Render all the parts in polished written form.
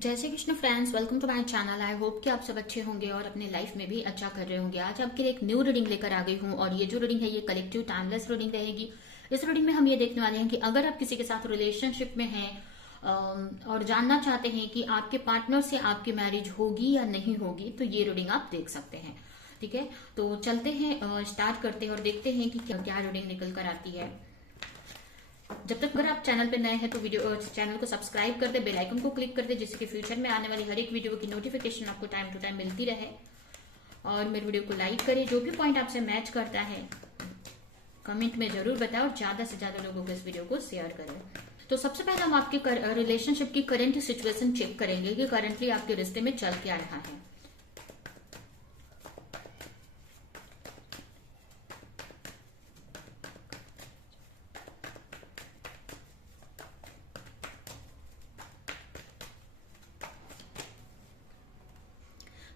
जय Shri Krishna friends, welcome to my channel. I hope कि आप सब अच्छे होंगे और अपने लाइफ में भी अच्छा कर रहे होंगे। आज आपके लिए एक न्यू रीडिंग लेकर आ गई हूँ और ये जो रीडिंग है ये कलेक्टिव टाइमलेस रीडिंग रहेगी। इस रीडिंग में हम ये देखने वाले हैं कि अगर आप किसी के साथ रिलेशनशिप में हैं और जानना चाहते हैं कि आपके पार्टनर से आपकी मैरिज होगी या नहीं होगी, तो ये रीडिंग आप देख सकते हैं। ठीक है, तो चलते हैं, स्टार्ट करते हैं और देखते हैं कि क्या रीडिंग निकल कर आती है। जब तक अगर आप चैनल पे नए हैं तो चैनल को सब्सक्राइब कर दे, बेल आइकन को क्लिक कर दे, जिससे कि फ्यूचर में आने वाली हर एक वीडियो की नोटिफिकेशन आपको टाइम टू टाइम मिलती रहे। और मेरे वीडियो को लाइक करें, जो भी पॉइंट आपसे मैच करता है कमेंट में जरूर बताएं और ज्यादा से ज्यादा लोगों को इस वीडियो को शेयर करें। तो सबसे पहले हम आपके रिलेशनशिप की करंट सिचुएशन चेक करेंगे कि करंटली आपके रिश्ते में चल क्या रहा है।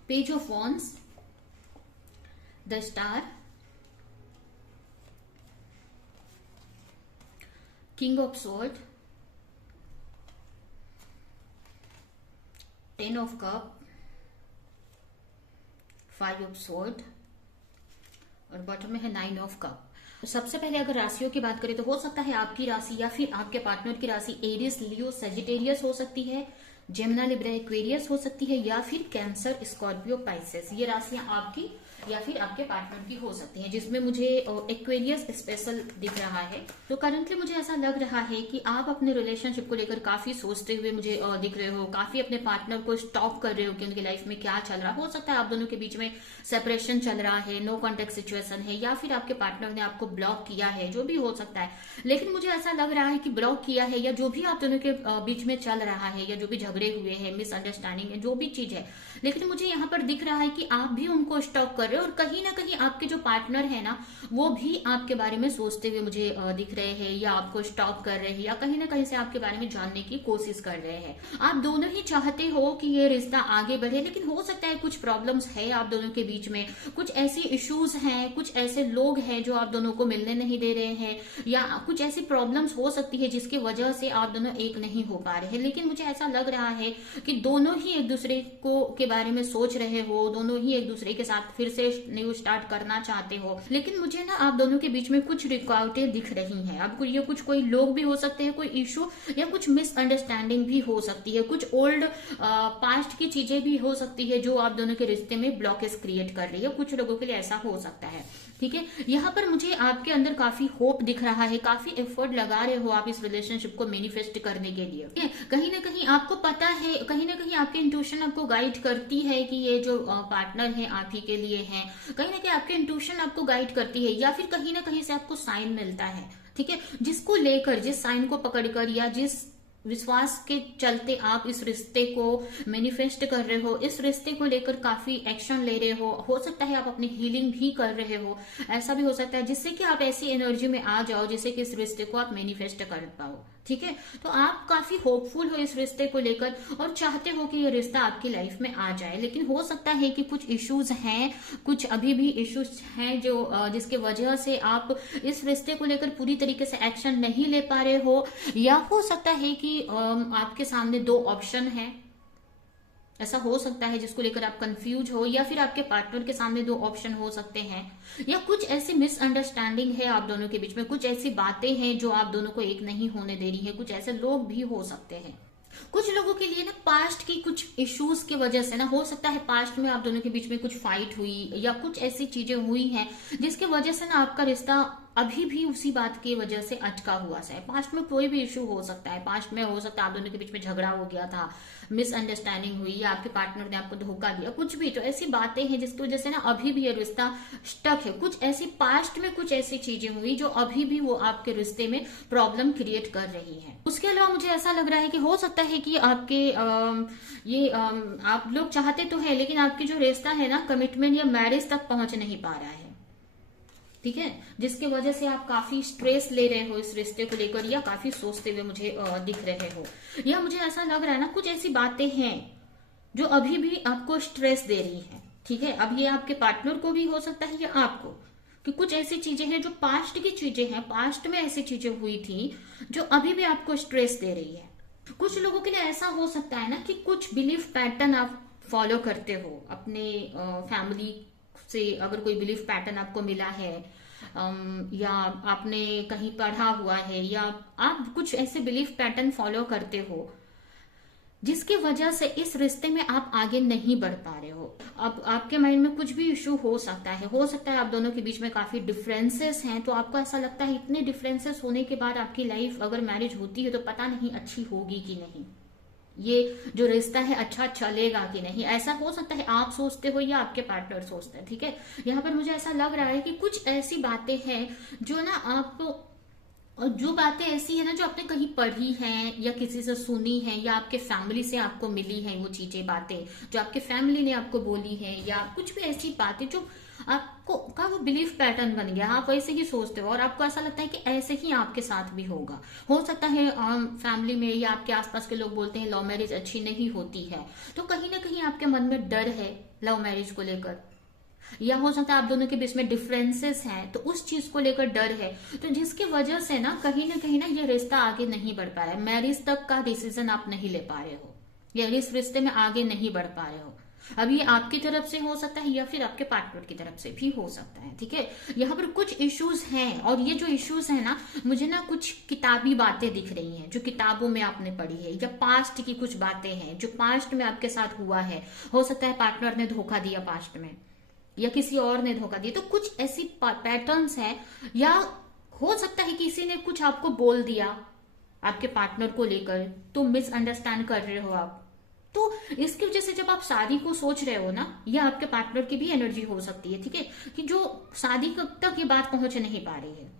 Page of Wands, the Star, King of Swords, Ten of Cup, Five of Swords और बॉटम में है नाइन ऑफ कप। सबसे पहले अगर राशियों की बात करें तो हो सकता है आपकी राशि या फिर आपके पार्टनर की राशि एरिस, लियो, सेजिटेरियस हो सकती है, जेमिनी, लिब्रा, एक्वेरियस हो सकती है, या फिर कैंसर, स्कॉर्पियो, पाइसेस। ये राशियां आपकी या फिर आपके पार्टनर की हो सकती हैं, जिसमें मुझे एक्वेरियस स्पेशल दिख रहा है। तो करंटली मुझे ऐसा लग रहा है कि आप अपने रिलेशनशिप को लेकर काफी सोचते हुए मुझे दिख रहे हो, काफी अपने पार्टनर को स्टॉप कर रहे हो कि उनकी लाइफ में क्या चल रहा हो सकता है आप दोनों के बीच में सेपरेशन चल रहा है, नो कॉन्टेक्ट सिचुएशन है, या फिर आपके पार्टनर ने आपको ब्लॉक किया है, जो भी हो सकता है। लेकिन मुझे ऐसा लग रहा है कि ब्लॉक किया है या जो भी आप दोनों के बीच में चल रहा है, या जो भी झगड़े हुए हैं, मिसअंडरस्टैंडिंग है, जो भी चीज है, लेकिन मुझे यहाँ पर दिख रहा है कि आप भी उनको स्टॉप कर रहे हो और कहीं ना कहीं आपके जो पार्टनर है ना, वो भी आपके बारे में सोचते हुए मुझे दिख रहे हैं, या आपको स्टॉप कर रहे हैं, या कहीं ना कहीं से आपके बारे में जानने की कोशिश कर रहे हैं। आप दोनों ही चाहते हो कि ये रिश्ता आगे बढ़े, लेकिन हो सकता है कुछ प्रॉब्लम्स है आप दोनों के बीच में, कुछ ऐसी इश्यूज हैं, कुछ ऐसे लोग हैं जो आप दोनों को मिलने नहीं दे रहे हैं, या कुछ ऐसी प्रॉब्लम्स हो सकती है जिसकी वजह से आप दोनों एक नहीं हो पा रहे हैं। लेकिन मुझे ऐसा लग रहा है कि दोनों ही एक दूसरे को के बारे में सोच रहे हो, दोनों ही एक दूसरे के साथ फिर से न्यू स्टार्ट करना चाहते हो। लेकिन मुझे ना आप दोनों के बीच में कुछ रुकावटें दिख रही हैं। अब ये कुछ कोई लोग भी हो सकते हैं, कोई इशू या कुछ मिसअंडरस्टैंडिंग भी हो सकती है, कुछ ओल्ड पास्ट की चीजें भी हो सकती है जो आप दोनों के रिश्ते में ब्लॉकेज क्रिएट कर रही है। कुछ लोगों के लिए ऐसा हो सकता है। ठीक है, यहाँ पर मुझे आपके अंदर काफी होप दिख रहा है, काफी एफर्ट लगा रहे हो आप इस रिलेशनशिप को मैनिफेस्ट करने के लिए। कहीं ना कहीं आपको पता है, कहीं ना कहीं आपकी इंट्यूशन आपको गाइड करती है कि ये जो पार्टनर है आप ही के लिए है। कहीं ना कहीं आपकी इंट्यूशन आपको गाइड करती है, या फिर कहीं ना कहीं से आपको साइन मिलता है। ठीक है, जिसको लेकर, जिस साइन को पकड़कर या जिस विश्वास के चलते आप इस रिश्ते को मैनिफेस्ट कर रहे हो, इस रिश्ते को लेकर काफी एक्शन ले रहे हो सकता है आप अपनी हीलिंग भी कर रहे हो। ऐसा भी हो सकता है जिससे कि आप ऐसी एनर्जी में आ जाओ जिससे कि इस रिश्ते को आप मैनिफेस्ट कर पाओ। ठीक है, तो आप काफी होपफुल हो इस रिश्ते को लेकर और चाहते हो कि ये रिश्ता आपकी लाइफ में आ जाए। लेकिन हो सकता है कि कुछ इश्यूज हैं, कुछ अभी भी इश्यूज हैं जो जिसके वजह से आप इस रिश्ते को लेकर पूरी तरीके से एक्शन नहीं ले पा रहे हो, या हो सकता है कि आपके सामने दो ऑप्शन है। ऐसा हो सकता है जिसको लेकर आप कंफ्यूज हो, या फिर आपके पार्टनर के सामने दो ऑप्शन हो सकते हैं, या कुछ ऐसी मिसअंडरस्टैंडिंग है आप दोनों के बीच में, कुछ ऐसी बातें हैं जो आप दोनों को एक नहीं होने दे रही है। कुछ ऐसे लोग भी हो सकते हैं। कुछ लोगों के लिए ना पास्ट की कुछ इश्यूज की वजह से ना, हो सकता है पास्ट में आप दोनों के बीच में कुछ फाइट हुई या कुछ ऐसी चीजें हुई हैं जिसकी वजह से ना आपका रिश्ता अभी भी उसी बात की वजह से अटका हुआ है। पास्ट में कोई भी इशू हो सकता है, पास्ट में हो सकता है आप दोनों के बीच में झगड़ा हो गया था, मिसअंडरस्टैंडिंग हुई, या आपके पार्टनर ने आपको धोखा दिया, कुछ भी। तो ऐसी बातें हैं जिसकी वजह से ना अभी भी ये रिश्ता स्टक है। कुछ ऐसी पास्ट में कुछ ऐसी चीजें हुई जो अभी भी वो आपके रिश्ते में प्रॉब्लम क्रिएट कर रही है। उसके अलावा मुझे ऐसा लग रहा है कि हो सकता है कि आपके आप लोग चाहते तो है, लेकिन आपकी जो रिश्ता है ना कमिटमेंट या मैरिज तक पहुंच नहीं पा रहा है। ठीक है, जिसके वजह से आप काफी स्ट्रेस ले रहे हो इस रिश्ते को लेकर, या काफी सोचते हुए मुझे दिख रहे हो, या मुझे ऐसा लग रहा है ना कुछ ऐसी बातें हैं जो अभी भी आपको स्ट्रेस दे रही है। ठीक है, अब ये आपके पार्टनर को भी हो सकता है या आपको, कि कुछ ऐसी चीजें हैं जो पास्ट की चीजें हैं, पास्ट में ऐसी चीजें हुई थी जो अभी भी आपको स्ट्रेस दे रही है। कुछ लोगों के लिए ऐसा हो सकता है ना कि कुछ बिलीफ पैटर्न आप फॉलो करते हो अपने फैमिली से। अगर कोई बिलीफ पैटर्न आपको मिला है, या आपने कहीं पढ़ा हुआ है, या आप कुछ ऐसे बिलीफ पैटर्न फॉलो करते हो जिसकी वजह से इस रिश्ते में आप आगे नहीं बढ़ पा रहे हो। अब आपके माइंड में कुछ भी इशू हो सकता है, आप दोनों के बीच में काफी डिफरेंसेस हैं, तो आपको ऐसा लगता है इतने डिफरेंसेस होने के बाद आपकी लाइफ अगर मैरिज होती है तो पता नहीं अच्छी होगी कि नहीं, ये जो रिश्ता है अच्छा चलेगा कि नहीं। ऐसा हो सकता है आप सोचते हो या आपके पार्टनर सोचते हैं, ठीक है। यहाँ पर मुझे ऐसा लग रहा है कि कुछ ऐसी बातें हैं जो ना आप, और जो बातें ऐसी है ना जो आपने कहीं पढ़ी हैं या किसी से सुनी है या आपके फैमिली से आपको मिली हैं, वो चीजें बातें जो आपके फैमिली ने आपको बोली हैं, या कुछ भी ऐसी बातें जो आपको का वो बिलीफ पैटर्न बन गया, आप वैसे ही सोचते हो और आपको ऐसा लगता है कि ऐसे ही आपके साथ भी होगा। हो सकता है फैमिली में या आपके आसपास के लोग बोलते हैं लव मैरिज अच्छी नहीं होती है, तो कहीं ना कहीं आपके मन में डर है लव मैरिज को लेकर, या हो सकता है आप दोनों के बीच में डिफरेंसेस हैं तो उस चीज को लेकर डर है, तो जिसकी वजह से ना कहीं ना ये रिश्ता आगे नहीं बढ़ पा रहा है। मैरिज तक का डिसीजन आप नहीं ले पा रहे हो, या इस रिश्ते में आगे नहीं बढ़ पा रहे हो। अब ये आपकी तरफ से हो सकता है या फिर आपके पार्टनर की तरफ से भी हो सकता है, ठीक है। यहाँ पर कुछ इश्यूज हैं, और ये जो इश्यूज है ना, मुझे ना कुछ किताबी बातें दिख रही हैं जो किताबों में आपने पढ़ी है, या पास्ट की कुछ बातें हैं जो पास्ट में आपके साथ हुआ है। हो सकता है पार्टनर ने धोखा दिया पास्ट में, या किसी और ने धोखा दिया, तो कुछ ऐसी पैटर्न्स हैं, या हो सकता है किसी ने कुछ आपको बोल दिया आपके पार्टनर को लेकर, तो मिसअंडरस्टैंड कर रहे हो आप। तो इसकी वजह से जब आप शादी को सोच रहे हो ना, या आपके पार्टनर की भी एनर्जी हो सकती है, ठीक है, कि जो शादी तक ये बात पहुंच नहीं पा रही है।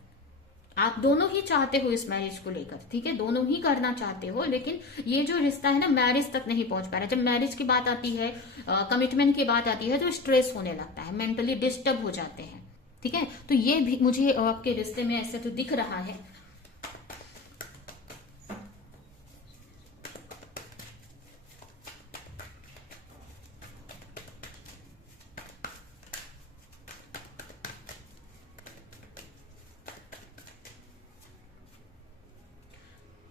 आप दोनों ही चाहते हो इस मैरिज को लेकर, ठीक है, दोनों ही करना चाहते हो, लेकिन ये जो रिश्ता है ना मैरिज तक नहीं पहुंच पा रहा। जब मैरिज की बात आती है, कमिटमेंट की बात आती है, तो स्ट्रेस होने लगता है, मेंटली डिस्टर्ब हो जाते हैं, ठीक है। तो ये भी मुझे आपके रिश्ते में ऐसे तो दिख रहा है।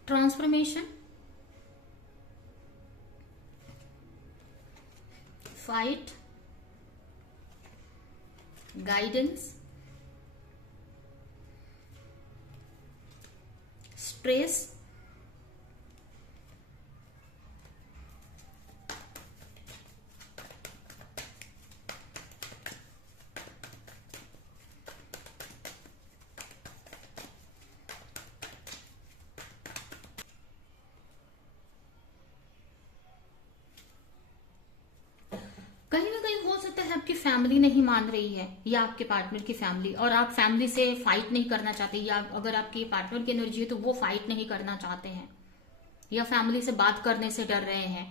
ट्रांसफॉर्मेशन, फाइट, गाइडेंस, स्ट्रेस, कहीं ना कहीं हो सकता है आपकी फैमिली नहीं मान रही है, या आपके पार्टनर की फैमिली, और आप फैमिली से फाइट नहीं करना चाहते, या अगर आपके पार्टनर की एनर्जी है तो वो फाइट नहीं करना चाहते हैं, या फैमिली से बात करने से डर रहे हैं,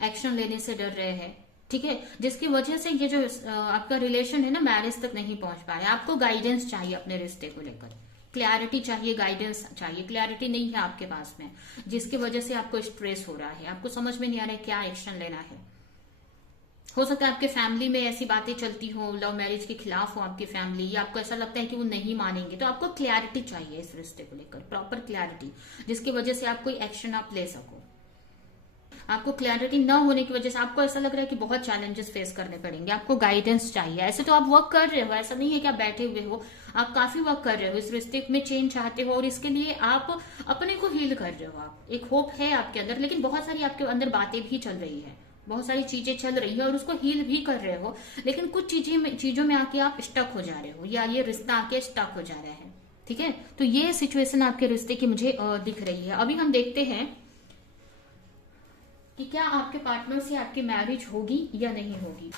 एक्शन लेने से डर रहे हैं, ठीक है। जिसकी वजह से ये जो आपका रिलेशन है ना मैरिज तक नहीं पहुंच पा रहा है। आपको गाइडेंस चाहिए अपने रिश्ते को लेकर, क्लैरिटी चाहिए, गाइडेंस चाहिए। क्लैरिटी नहीं है आपके पास में, जिसकी वजह से आपको स्ट्रेस हो रहा है, आपको समझ में नहीं आ रहा है क्या एक्शन लेना है। हो सकता है आपके फैमिली में ऐसी बातें चलती हो, लव मैरिज के खिलाफ हो आपकी फैमिली, या आपको ऐसा लगता है कि वो नहीं मानेंगे, तो आपको क्लैरिटी चाहिए इस रिश्ते को लेकर, प्रॉपर क्लैरिटी, जिसकी वजह से आप कोई एक्शन आप ले सको। आपको क्लैरिटी न होने की वजह से आपको ऐसा लग रहा है कि बहुत चैलेंजेस फेस करने पड़ेंगे, आपको गाइडेंस चाहिए। ऐसे तो आप वर्क कर रहे हो, ऐसा नहीं है कि आप बैठे हुए हो, आप काफी वर्क कर रहे हो, इस रिश्ते में चेंज चाहते हो, और इसके लिए आप अपने को हील कर रहे हो। आप एक होप है आपके अंदर, लेकिन बहुत सारी आपके अंदर बातें भी चल रही है, बहुत सारी चीजें चल रही है, और उसको हील भी कर रहे हो, लेकिन कुछ चीजों में आके आप स्टक हो जा रहे हो, या ये रिश्ता आके स्टक हो जा रहा है, ठीक है। तो ये सिचुएशन आपके रिश्ते की मुझे दिख रही है। अभी हम देखते हैं कि क्या आपके पार्टनर से आपकी मैरिज होगी या नहीं होगी।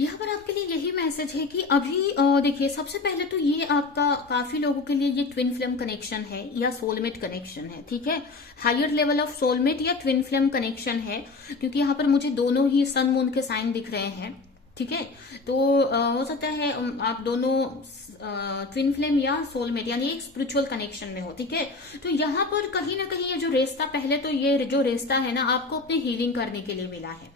यहाँ पर आपके लिए यही मैसेज है कि अभी देखिए, सबसे पहले तो ये आपका काफी लोगों के लिए ये ट्विन फ्लेम कनेक्शन है या सोलमेट कनेक्शन है, ठीक है। हायर लेवल ऑफ सोलमेट या ट्विन फ्लेम कनेक्शन है, क्योंकि यहाँ पर मुझे दोनों ही सन मून के साइन दिख रहे हैं, ठीक है। तो हो सकता है आप दोनों ट्विन फ्लेम या सोलमेट यानी एक स्पिरिचुअल कनेक्शन में हो, ठीक है। तो यहाँ पर कहीं ना कहीं ये जो रिश्ता, पहले तो ये जो रिश्ता है ना, आपको अपनी हीलिंग करने के लिए मिला है,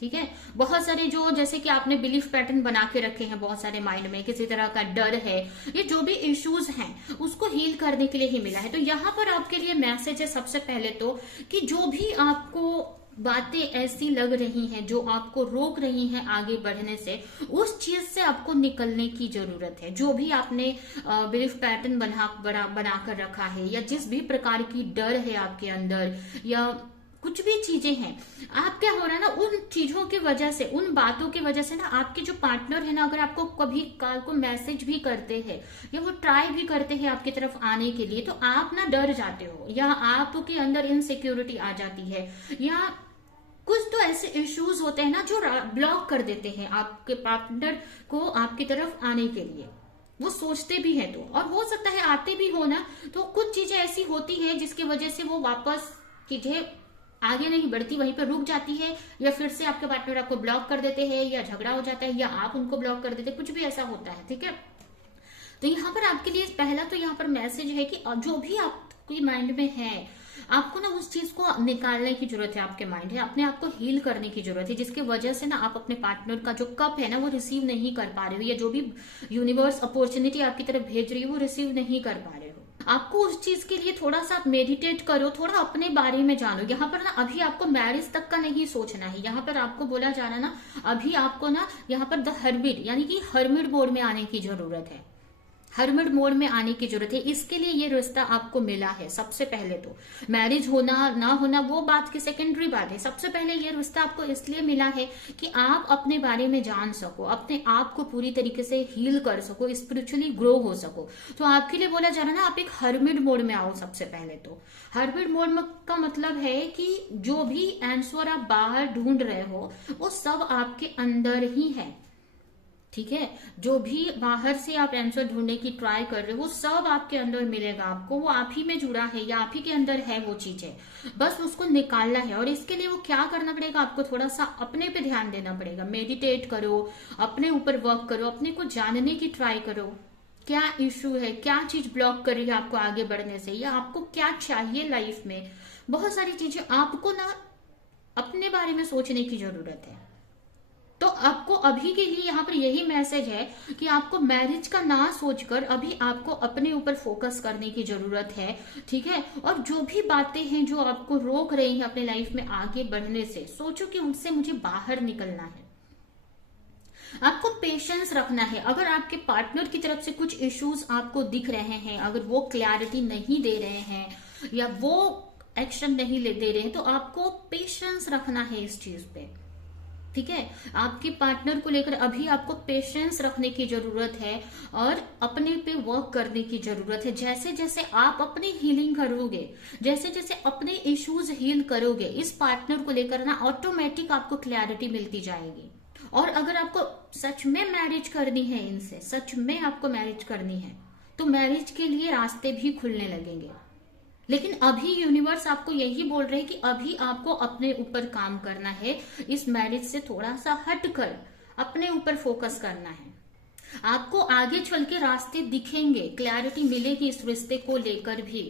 ठीक है। बहुत सारे जो, जैसे कि आपने बिलीफ पैटर्न बना के रखे हैं बहुत सारे माइंड में, किसी तरह का डर है, ये जो भी इश्यूज हैं उसको हील करने के लिए ही मिला है। तो यहाँ पर आपके लिए मैसेज है सबसे पहले तो, कि जो भी आपको बातें ऐसी लग रही हैं जो आपको रोक रही हैं आगे बढ़ने से, उस चीज से आपको निकलने की जरूरत है। जो भी आपने बिलीफ पैटर्न बना कर रखा है, या जिस भी प्रकार की डर है आपके अंदर, या कुछ भी चीजें हैं, आप क्या हो रहा है ना, उन चीजों की वजह से, उन बातों की वजह से ना, आपके जो पार्टनर है ना, अगर आपको कभी काल को मैसेज भी करते हैं या वो ट्राई भी करते हैं आपकी तरफ आने के लिए, तो आप ना डर जाते हो, या आपके अंदर इनसिक्योरिटी आ जाती है, या कुछ तो ऐसे इश्यूज होते हैं ना जो ब्लॉक कर देते हैं आपके पार्टनर को आपकी तरफ आने के लिए। वो सोचते भी हैं तो, और हो सकता है आते भी हो ना, तो कुछ चीजें ऐसी होती है जिसकी वजह से वो वापस चीजें आगे नहीं बढ़ती, वहीं पर रुक जाती है, या फिर से आपके पार्टनर आपको ब्लॉक कर देते हैं, या झगड़ा हो जाता है, या आप उनको ब्लॉक कर देते हैं, कुछ भी ऐसा होता है, ठीक है। तो यहाँ पर आपके लिए पहला तो यहाँ पर मैसेज है कि जो भी आपके माइंड में है, आपको ना उस चीज को निकालने की जरूरत है, आपके माइंड है, अपने आप को हील करने की जरूरत है, जिसकी वजह से ना आप अपने पार्टनर का जो कप है ना वो रिसीव नहीं कर पा रहे हो, या जो भी यूनिवर्स अपॉर्चुनिटी आपकी तरफ भेज रही है वो रिसीव नहीं कर पा रहे हो। आपको उस चीज के लिए थोड़ा सा मेडिटेट करो, थोड़ा अपने बारे में जानो। यहाँ पर ना अभी आपको मैरिज तक का नहीं सोचना है, यहाँ पर आपको बोला जा रहा ना, अभी आपको ना यहाँ पर द हर्मिट यानी कि हर्मिट मोड में आने की जरूरत है, हर्मिट मोड में आने की जरूरत है। इसके लिए ये रिश्ता आपको मिला है। सबसे पहले तो मैरिज होना ना होना वो बात की सेकेंडरी बात है, सबसे पहले ये रिश्ता आपको इसलिए मिला है कि आप अपने बारे में जान सको, अपने आप को पूरी तरीके से हील कर सको, स्पिरिचुअली ग्रो हो सको। तो आपके लिए बोला जा रहा है ना, आप एक हर्मिट मोड में आओ। सबसे पहले तो हर्मिट मोड का मतलब है कि जो भी आंसर आप बाहर ढूंढ रहे हो वो सब आपके अंदर ही है, ठीक है। जो भी बाहर से आप आंसर ढूंढने की ट्राई कर रहे हो वो सब आपके अंदर मिलेगा आपको, वो आप ही में जुड़ा है या आप ही के अंदर है वो चीजें, बस उसको निकालना है। और इसके लिए वो क्या करना पड़ेगा, आपको थोड़ा सा अपने पे ध्यान देना पड़ेगा, मेडिटेट करो, अपने ऊपर वर्क करो, अपने को जानने की ट्राई करो, क्या इश्यू है, क्या चीज ब्लॉक कर रही है आपको आगे बढ़ने से, या आपको क्या चाहिए लाइफ में। बहुत सारी चीजें आपको ना अपने बारे में सोचने की जरूरत है। तो आपको अभी के लिए यहाँ पर यही मैसेज है कि आपको मैरिज का ना सोचकर अभी आपको अपने ऊपर फोकस करने की जरूरत है, ठीक है। और जो भी बातें हैं जो आपको रोक रही हैं अपने लाइफ में आगे बढ़ने से, सोचो कि उनसे मुझे बाहर निकलना है। आपको पेशेंस रखना है। अगर आपके पार्टनर की तरफ से कुछ इश्यूज आपको दिख रहे हैं, अगर वो क्लैरिटी नहीं दे रहे हैं या वो एक्शन नहीं दे रहे हैं, तो आपको पेशेंस रखना है इस चीज पे, ठीक है। आपके पार्टनर को लेकर अभी आपको पेशेंस रखने की जरूरत है और अपने पे वर्क करने की जरूरत है। जैसे जैसे आप अपनी हीलिंग करोगे, जैसे जैसे अपने इश्यूज हील करोगे, इस पार्टनर को लेकर ना ऑटोमेटिक आपको क्लैरिटी मिलती जाएगी। और अगर आपको सच में मैरिज करनी है इनसे, सच में आपको मैरिज करनी है, तो मैरिज के लिए रास्ते भी खुलने लगेंगे। लेकिन अभी यूनिवर्स आपको यही बोल रहे हैं कि अभी आपको अपने ऊपर काम करना है, इस मैरिज से थोड़ा सा हटकर अपने ऊपर फोकस करना है। आपको आगे चल के रास्ते दिखेंगे, क्लैरिटी मिलेगी इस रिश्ते को लेकर भी।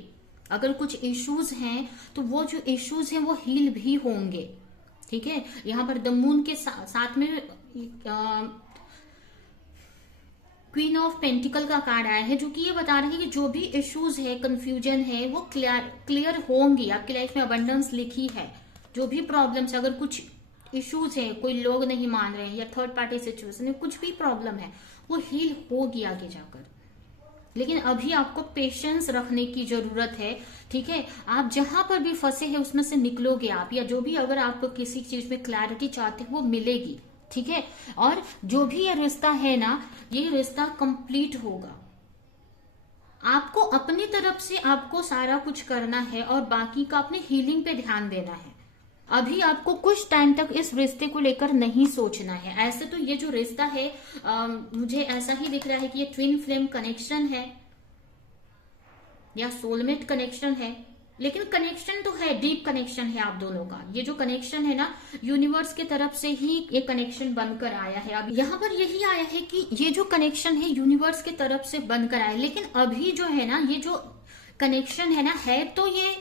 अगर कुछ इश्यूज हैं तो वो जो इश्यूज हैं वो हील भी होंगे, ठीक है। यहाँ पर द मून के साथ में क्वीन ऑफ पेंटिकल का कार्ड आया है, जो कि ये बता रही है कि जो भी इश्यूज है, कंफ्यूजन है, वो क्लियर होंगी। आपकी लाइफ में अबंडेंस लिखी है। जो भी प्रॉब्लम्स, अगर कुछ इश्यूज है, कोई लोग नहीं मान रहे हैं या थर्ड पार्टी सिचुएशन में कुछ भी प्रॉब्लम है, वो हील होगी आगे जाकर। लेकिन अभी आपको पेशेंस रखने की जरूरत है, ठीक है। आप जहां पर भी फंसे हैं उसमें से निकलोगे आप, या जो भी अगर आप किसी चीज में क्लैरिटी चाहते हैं वो मिलेगी, ठीक है। और जो भी ये रिश्ता है ना, ये रिश्ता कंप्लीट होगा। आपको अपनी तरफ से आपको सारा कुछ करना है और बाकी का अपने हीलिंग पे ध्यान देना है। अभी आपको कुछ टाइम तक इस रिश्ते को लेकर नहीं सोचना है। ऐसे तो ये जो रिश्ता है मुझे ऐसा ही दिख रहा है कि ये ट्विन फ्लेम कनेक्शन है या सोलमेट कनेक्शन है, लेकिन कनेक्शन तो है, डीप कनेक्शन है आप दोनों का। ये जो कनेक्शन है ना, यूनिवर्स के तरफ से ही ये कनेक्शन बनकर आया है। अब यहाँ पर यही आया है कि ये जो कनेक्शन है यूनिवर्स के तरफ से बनकर आया है, लेकिन अभी जो है ना, ये जो कनेक्शन है ना, है तो ये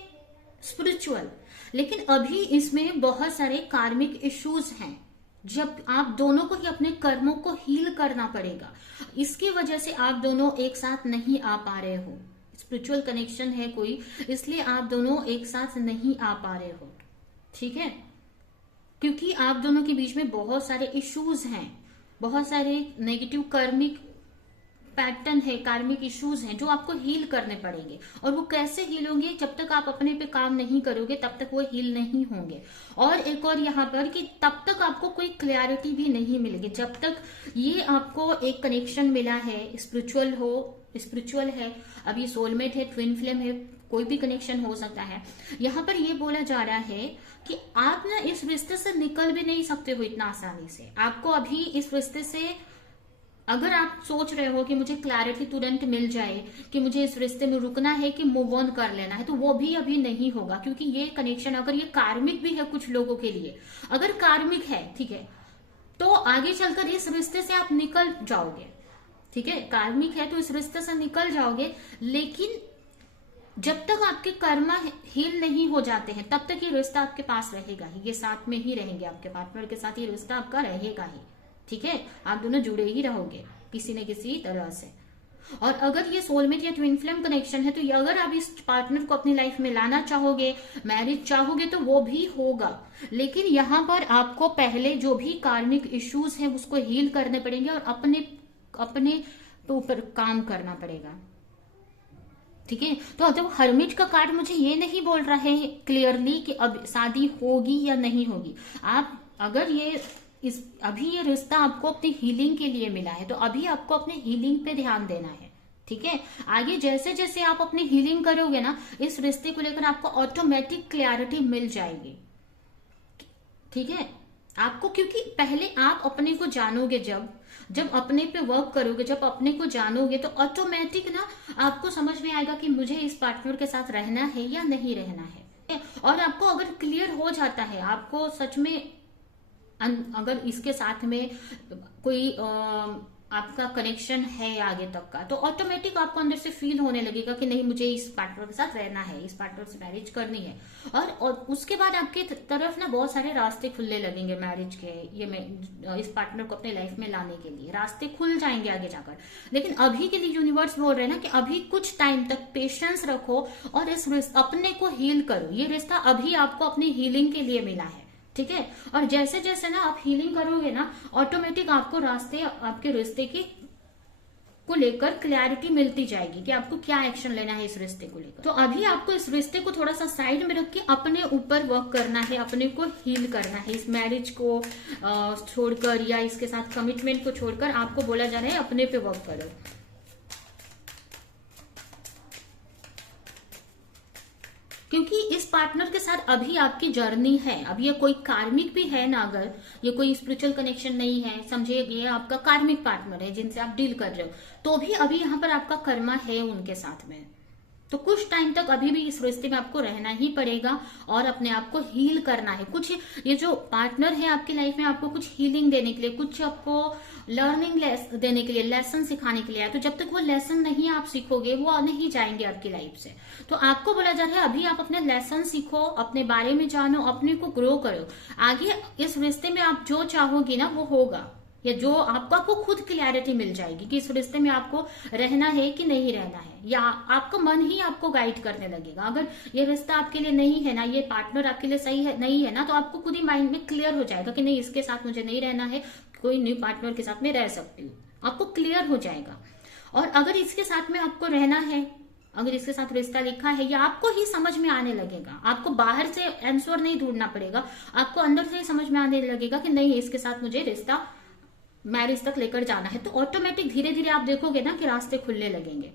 स्पिरिचुअल, लेकिन अभी इसमें बहुत सारे कार्मिक इश्यूज हैं। जब आप दोनों को ही अपने कर्मों को हील करना पड़ेगा, इसकी वजह से आप दोनों एक साथ नहीं आ पा रहे हो। स्पिरिचुअल कनेक्शन है कोई, इसलिए आप दोनों एक साथ नहीं आ पा रहे हो, ठीक है? क्योंकि आप दोनों के बीच में बहुत सारे इश्यूज हैं, बहुत सारे नेगेटिव कार्मिक पैटर्न है, कार्मिक इश्यूज हैं जो आपको हील करने पड़ेंगे। और वो कैसे हील होंगे? जब तक आप अपने पे काम नहीं करोगे तब तक वो हील नहीं होंगे। और एक और यहाँ पर कि तब तक आपको कोई क्लैरिटी भी नहीं मिलेगी। जब तक ये आपको एक कनेक्शन मिला है, स्पिरिचुअल है, अभी सोलमेट है, ट्विन फ्लेम है, कोई भी कनेक्शन हो सकता है। यहाँ पर ये बोला जा रहा है कि आप ना इस रिश्ते से निकल भी नहीं सकते हो इतना आसानी से। आपको अभी इस रिश्ते से, अगर आप सोच रहे हो कि मुझे क्लैरिटी तुरंत मिल जाए, कि मुझे इस रिश्ते में रुकना है, कि मूव ऑन कर लेना है, तो वो भी अभी नहीं होगा। क्योंकि ये कनेक्शन अगर ये कार्मिक भी है कुछ लोगों के लिए, अगर कार्मिक है, ठीक है, तो आगे चलकर इस रिश्ते से आप निकल जाओगे, ठीक है? कार्मिक है तो इस रिश्ते से निकल जाओगे, लेकिन जब तक आपके कर्म हील नहीं हो जाते हैं तब तक ये रिश्ता आपके पास रहेगा ही, ये साथ में ही रहेंगे, आपके पार्टनर के साथ ये रिश्ता आपका रहेगा ही, ठीक है? आप दोनों जुड़े ही रहोगे किसी न किसी तरह से। और अगर ये सोलमेट या ट्विन फ्लेम कनेक्शन है, तो ये अगर आप इस पार्टनर को अपनी लाइफ में लाना चाहोगे, मैरिज चाहोगे, तो वो भी होगा। लेकिन यहाँ पर आपको पहले जो भी कार्मिक इश्यूज हैं उसको हील करने पड़ेंगे और अपने ऊपर काम करना पड़ेगा, ठीक है? तो हर्मिट का कार्ड मुझे ये नहीं बोल रहा है क्लियरली कि अब शादी होगी या नहीं होगी। आप अगर अभी ये रिश्ता आपको अपनी हीलिंग के लिए मिला है, तो अभी आपको अपने हीलिंग पे ध्यान देना है, ठीक है? आगे जैसे जैसे आप अपनी हीलिंग करोगे ना, इस रिश्ते को लेकर आपको ऑटोमेटिक क्लैरिटी मिल जाएगी, ठीक है? आपको, क्योंकि पहले आप अपने को जानोगे, जब अपने पे वर्क करोगे, जब अपने को जानोगे, तो ऑटोमेटिक ना आपको समझ में आएगा कि मुझे इस पार्टनर के साथ रहना है या नहीं रहना है। और आपको अगर क्लियर हो जाता है, आपको सच में अगर इसके साथ में कोई आपका कनेक्शन है आगे तक का, तो ऑटोमेटिक आपको अंदर से फील होने लगेगा कि नहीं, मुझे इस पार्टनर के साथ रहना है, इस पार्टनर से मैरिज करनी है। और उसके बाद आपके तरफ ना बहुत सारे रास्ते खुलने लगेंगे मैरिज के, इस पार्टनर को अपने लाइफ में लाने के लिए रास्ते खुल जाएंगे आगे जाकर। लेकिन अभी के लिए यूनिवर्स बोल रहे हैं ना कि अभी कुछ टाइम तक पेशेंस रखो और इस अपने को हील करो। ये रिश्ता अभी आपको अपनी हीलिंग के लिए मिला है, ठीक है? और जैसे जैसे ना आप हीलिंग करोगे ना, ऑटोमेटिक आपको रास्ते आपके रिश्ते को लेकर क्लैरिटी मिलती जाएगी कि आपको क्या एक्शन लेना है इस रिश्ते को लेकर। तो अभी आपको इस रिश्ते को थोड़ा सा साइड में रख के अपने ऊपर वर्क करना है, अपने को हील करना है। इस मैरिज को छोड़कर या इसके साथ कमिटमेंट को छोड़कर आपको बोला जा रहा है अपने पे वर्क करो। क्योंकि इस पार्टनर के साथ अभी आपकी जर्नी है। अब ये कोई कार्मिक भी है ना, अगर ये कोई स्पिरिचुअल कनेक्शन नहीं है, समझिए ये आपका कार्मिक पार्टनर है जिनसे आप डील कर रहे हो, तो भी अभी यहाँ पर आपका कर्मा है उनके साथ में। तो कुछ टाइम तक अभी भी इस रिश्ते में आपको रहना ही पड़ेगा और अपने आप को हील करना है। कुछ ये जो पार्टनर है आपकी लाइफ में आपको कुछ हीलिंग देने के लिए, कुछ आपको लर्निंग देने के लिए, लेसन सिखाने के लिए है। तो जब तक वो लेसन नहीं आप सीखोगे, वो नहीं जाएंगे आपकी लाइफ से। तो आपको बोला जा रहा है अभी आप अपने लेसन सीखो, अपने बारे में जानो, अपने को ग्रो करो। आगे इस रिश्ते में आप जो चाहोगे ना वो होगा, या जो आपको खुद क्लैरिटी मिल जाएगी कि इस रिश्ते में आपको रहना है कि नहीं रहना है, या आपका मन ही आपको गाइड करने लगेगा। अगर ये रिश्ता आपके लिए नहीं है ना, ये पार्टनर आपके लिए सही है नहीं है ना, तो आपको खुद ही माइंड में क्लियर हो जाएगा कि नहीं, इसके साथ मुझे नहीं रहना है, कोई न्यू पार्टनर के साथ में रह सकती हूँ, आपको क्लियर हो जाएगा। और अगर इसके साथ में आपको रहना है, अगर इसके साथ रिश्ता लिखा है, या आपको ही समझ में आने लगेगा, आपको बाहर से आंसर नहीं ढूंढना पड़ेगा, आपको अंदर से ही समझ में आने लगेगा कि नहीं, इसके साथ मुझे रिश्ता मैरिज तक लेकर जाना है, तो ऑटोमेटिक धीरे धीरे आप देखोगे ना कि रास्ते खुलने लगेंगे।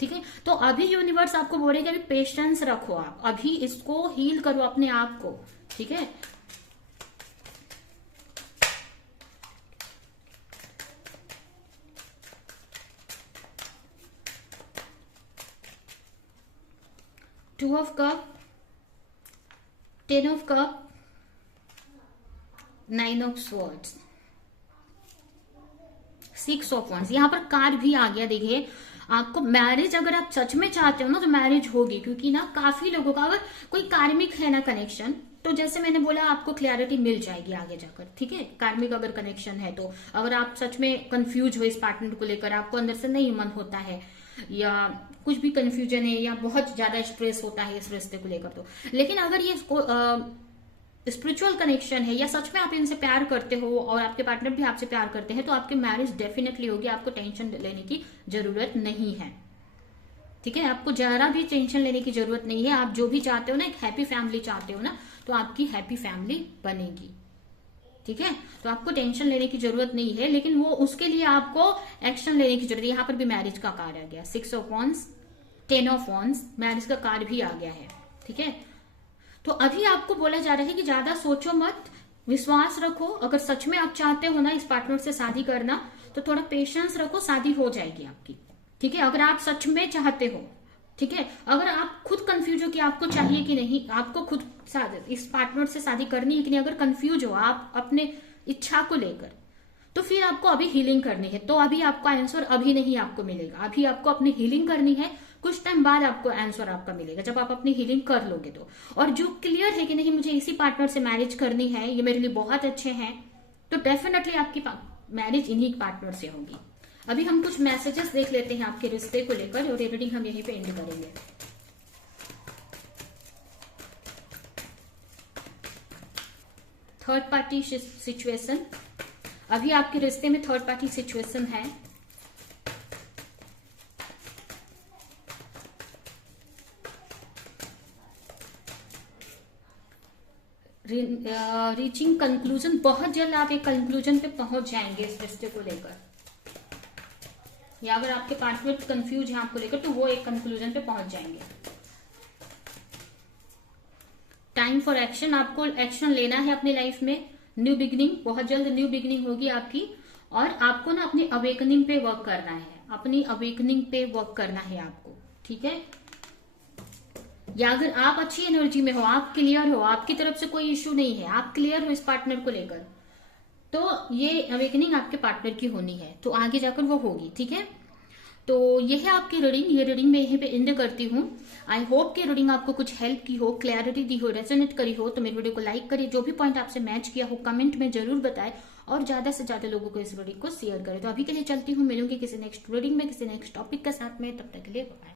ठीक है। तो अभी यूनिवर्स आपको बोलेगा अभी पेशेंस रखो, आप अभी इसको हील करो अपने आप को, ठीक है। Two of cups, 10 of cups, 9 of swords, 6 of wands. यहाँ पर कार्ड भी आ गया। देखिए आपको मैरिज अगर आप सच में चाहते हो ना तो मैरिज होगी, क्योंकि ना काफी लोगों का अगर कोई कार्मिक है ना कनेक्शन, तो जैसे मैंने बोला आपको क्लैरिटी मिल जाएगी आगे जाकर, ठीक है। कार्मिक अगर कनेक्शन है तो अगर आप सच में कंफ्यूज हो इस पार्टनर को लेकर, आपको अंदर से नहीं मन होता है या कुछ भी कंफ्यूजन है या बहुत ज्यादा स्ट्रेस होता है इस रिश्ते को लेकर, तो लेकिन अगर ये स्पिरिचुअल कनेक्शन है या सच में आप इनसे प्यार करते हो और आपके पार्टनर भी आपसे प्यार करते हैं, तो आपकी मैरिज डेफिनेटली होगी। आपको टेंशन लेने की जरूरत नहीं है, ठीक है। आपको जरा भी टेंशन लेने की जरूरत नहीं है। आप जो भी चाहते हो ना, एक हैप्पी फैमिली चाहते हो ना, तो आपकी हैप्पी फैमिली बनेगी, ठीक है। तो आपको टेंशन लेने की जरूरत नहीं है, लेकिन वो उसके लिए आपको एक्शन लेने की जरूरत है। यहाँ पर भी मैरिज का कार्ड आ गया, 6 of wands, 10 of wands, marriage का कार्ड भी आ गया है, ठीक है। तो अभी आपको बोला जा रहा है कि ज्यादा सोचो मत, विश्वास रखो। अगर सच में आप चाहते हो ना इस पार्टनर से शादी करना, तो थोड़ा पेशेंस रखो, शादी हो जाएगी आपकी, ठीक है। अगर आप सच में चाहते हो, ठीक है। अगर आप खुद कंफ्यूज हो कि आपको चाहिए कि नहीं, आपको खुद इस पार्टनर से शादी करनी है कि नहीं, अगर कंफ्यूज हो आप अपने इच्छा को लेकर, तो फिर आपको अभी हीलिंग करनी है। तो अभी आपका आंसर अभी नहीं आपको मिलेगा, अभी आपको अपनी हीलिंग करनी है। कुछ टाइम बाद आपको आंसर आपका मिलेगा जब आप अपनी हीलिंग कर लोगे तो। और जो क्लियर है कि नहीं मुझे इसी पार्टनर से मैरिज करनी है, ये मेरे लिए बहुत अच्छे हैं, तो डेफिनेटली आपकी मैरिज इन्हीं पार्टनर से होगी। अभी हम कुछ मैसेजेस देख लेते हैं आपके रिश्ते को लेकर और रीडिंग हम यहीं पे एंड करेंगे। थर्ड पार्टी सिचुएशन, अभी आपके रिश्ते में थर्ड पार्टी सिचुएशन है। रीचिंग कंक्लूजन, बहुत जल्द आप एक कंक्लूजन पे पहुंच जाएंगे इस रिश्ते को लेकर, या अगर आपके पार्टनर कंफ्यूज है आपको लेकर तो वो एक कंक्लूजन पे पहुंच जाएंगे। टाइम फॉर एक्शन, आपको एक्शन लेना है अपनी लाइफ में। न्यू बिगिनिंग, बहुत जल्द न्यू बिगिनिंग होगी आपकी, और आपको ना अपनी अवेकनिंग पे वर्क करना है, अपनी अवेकनिंग पे वर्क करना है आपको, ठीक है। या अगर आप अच्छी एनर्जी में हो, आप क्लियर हो, आपकी तरफ से कोई इश्यू नहीं है, आप क्लियर हो इस पार्टनर को लेकर, तो ये अवेकनिंग आपके पार्टनर की होनी है, तो आगे जाकर वो होगी, ठीक है। तो ये है आपकी रीडिंग, ये रीडिंग मैं यहीं पे एंड करती हूँ। आई होप कि रीडिंग आपको कुछ हेल्प की हो, क्लैरिटी दी हो, रेजोनेट करी हो, तो मेरे वीडियो को लाइक करिए, जो भी पॉइंट आपसे मैच किया हो कमेंट में जरूर बताएं, और ज्यादा से ज्यादा लोगों को इस वीडियो को शेयर करें। तो अभी के लिए चलती हूँ, मिलूंगी किसी नेक्स्ट रीडिंग में, किसी नेक्स्ट टॉपिक के साथ में, तब तक के लिए बाय।